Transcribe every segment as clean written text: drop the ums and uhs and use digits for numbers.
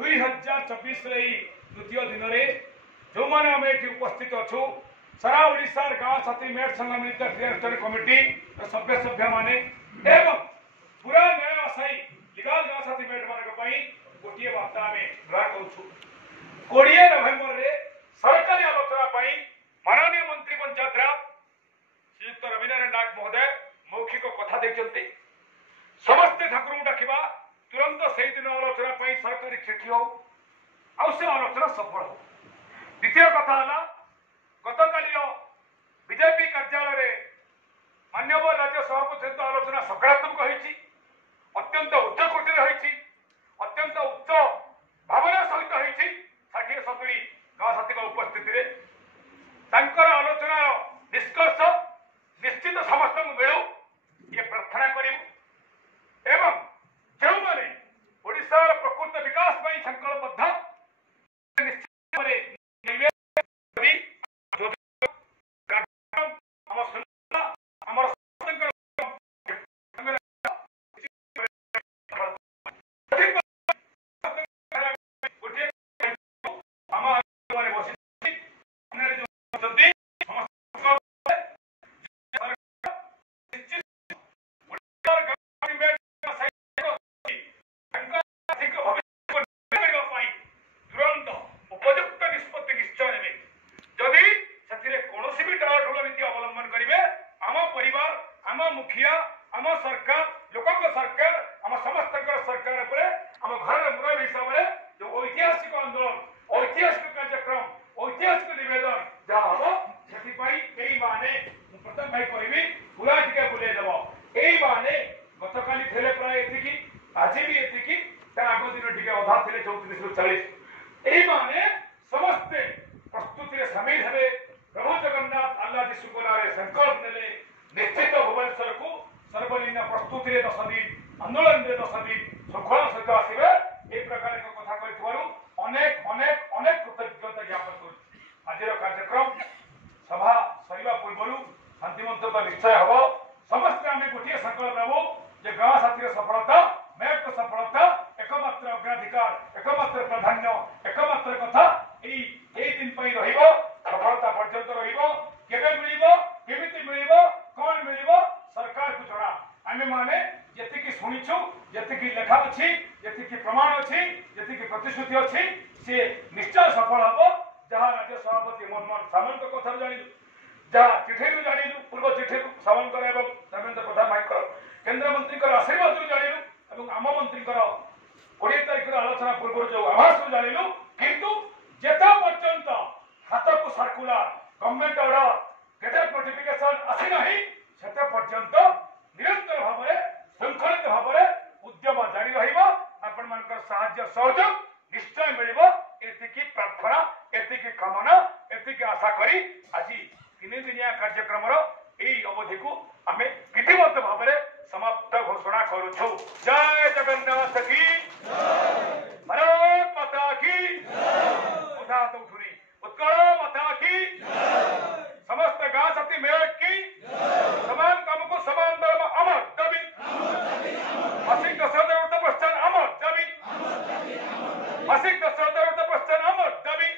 2024 तृतीय दिन में जो मैंने आम ये उपस्थित अच्छु सारा ओडिशार गाँव साथी मेट संघ मिलित ट्रिएस्टर कमिटी सभ्य सभ्य माने एवं पूरा न्याय आशायी लीगल गाँव साथी मेट मान गोटे वार्ता आम ग्रहण करुँ 20 नवेम्बर में सरकारी आलोचना माननीय मंत्री पंचायत राज श्रीयुक्त रविनारायण नाग महोदय मौखिक कथा देखते समस्ते ठाकुर डाकवा तुरंत से दिन आलोचना सरकारी चिठी हो से आलोचना सफल हो। द्वितीय कथा गतकाली बीजेपी कार्यालय मान्यवर राज्य सभापति सहित आलोचना सकारात्मक होती अत्यंत उच्च कोटि अत्यंत उच्च भावना सहित होती 60-70 गाँव साथी उपस्थिति आलोचना निष्कर्ष निश्चित समस्त मिलू ये प्रार्थना करूँ एवं जो मैंने ओडिशार प्रकृत विकास संकल्पबद्ध मुखिया आम सरकार लोक सरकार आम समस्त सरकार पर आम घर मुरबी हिसाब से जो ऐतिहासिक आंदोलन ऐतिहासिक कार्यक्रम ऐतिहासिक नवेदन जहाँ हम से प्रथम भाई कहि पूरा टे बुलेदेव ये गतकाली थे प्राय ये आज भी ये आग दिन टे अधा थे 34-40 ये समस्ते प्रस्तुति सामिल हे प्रभु जगन्नाथ आल्ला सुगना संकल्प ने निश्चित भुवनेश्वर को सर्वनिम्न प्रस्तुति 10 दिन आंदोलन 10 दिन श्रृंखला सहित आसवे ये प्रकार एक कथा कर अनेक अनेक अनेक कृतज्ञता ज्ञापन कर आज कार्यक्रम सभा सरिवा पूर्व शांति मंत्र निश्चय हम समस्त आम गोटे संकल्प नेबू जे गाँव साथी सफलता मैप सफलता एकमात्र अग्राधिकार एकमात्र प्राधान्य एकमात्र कथा यही दिन सफलता पर्यंत रहिबो केमिति मिलिबो कौन मिलिबो सरकार को जଣା आमे माने जति शुणीचु जति लेखा अच्छी जति प्रमाण अच्छी जति प्रतिश्रुति अच्छी से निश्चय सफल हम जहाँ राज्य सभापति मनमोहन सामंत कथा जानिलु जहाँ चिठी जानिलु पूर्व चिठी सामंत एवं धर्मेंद्र प्रधान भाई केंद्र मंत्री आशीर्वाद जानिलु आम मंत्री 20 तारीख आलोचना पूर्व जो आभास जानिलु किंतु जेता पर्यंत हाथ को circular government order gazette notification आसी नहीं सेते पर्यंत निरंतर भाव में श्रृंखलित भाव में उद्यम जारी रहिबो आपण मानकर साहाय्य सहयोग निश्चय मिलिबो एतिकी प्रार्थना एतिकी कामना एतिकी आशा करी आज 3 दिनिया कार्यक्रम यही अवधि को आमे विधिवत भाव में समाप्त घोषणा करूछु। जय जगन्नाथ की भारत माता की उठात उठुनी उत्कल माता की समस्त गाँव साथी मेट की समान काम को समान दर अमर दाबी मासिक 10,000 पश्चात अमर दाबी मासिक 10,000 पश्चात अमर दाबी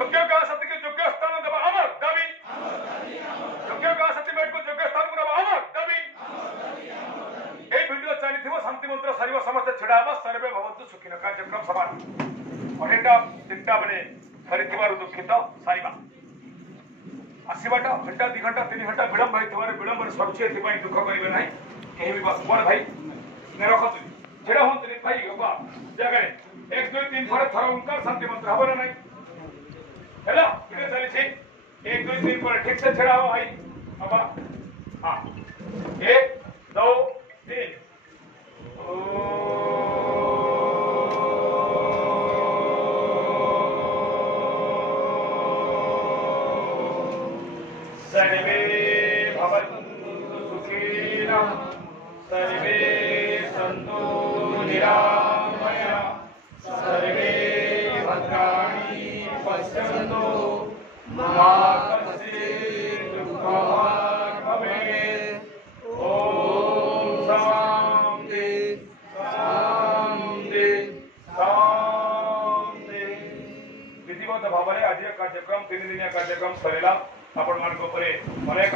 योग्य गाँव साथी के योग्य स्थान देवा अमर दाबी योग्य गाँव साथी मेट को योग्य स्थान को देवा अमर दाबी ये वीडियो चली थी शांति मंत्र सारिव समस्त छिड़ा सर्वे भवन्तु सुखिन कार्यक्रम समान 2:30 बजे सरी दुखित सारिबा आसवाटा घंटा 2 घंटा 3 घंटा विलंब होता विलंब सरुचे दुख करेंगे ना कहीं भी बस बड़ भाई रखत छेड़ा हूँ भाई जगह 1 2 3 थर ओंकार शांति मंत्र हम ना है चली 1 2 3 पर ठीक से छेड़ा हो भाई बाबा हाँ 1 2 3 सर्वे भवन्तु सुखिनः सर्वे सन्तु निरामयाः सर्वे भद्राणि पश्यन्तु मा कश्चित् दुःखभाग् भवेत्। ॐ शान्ति शान्ति शान्ति। ନିୟମିତ ଭାବରେ ଆଜିର କାର୍ଯ୍ୟକ୍ରମ 3 ଦିନିଆ କାର୍ଯ୍ୟକ୍ରମ ସରିଲା। ଆପଣ ମାନଙ୍କ ଉପରେ ଅନେକ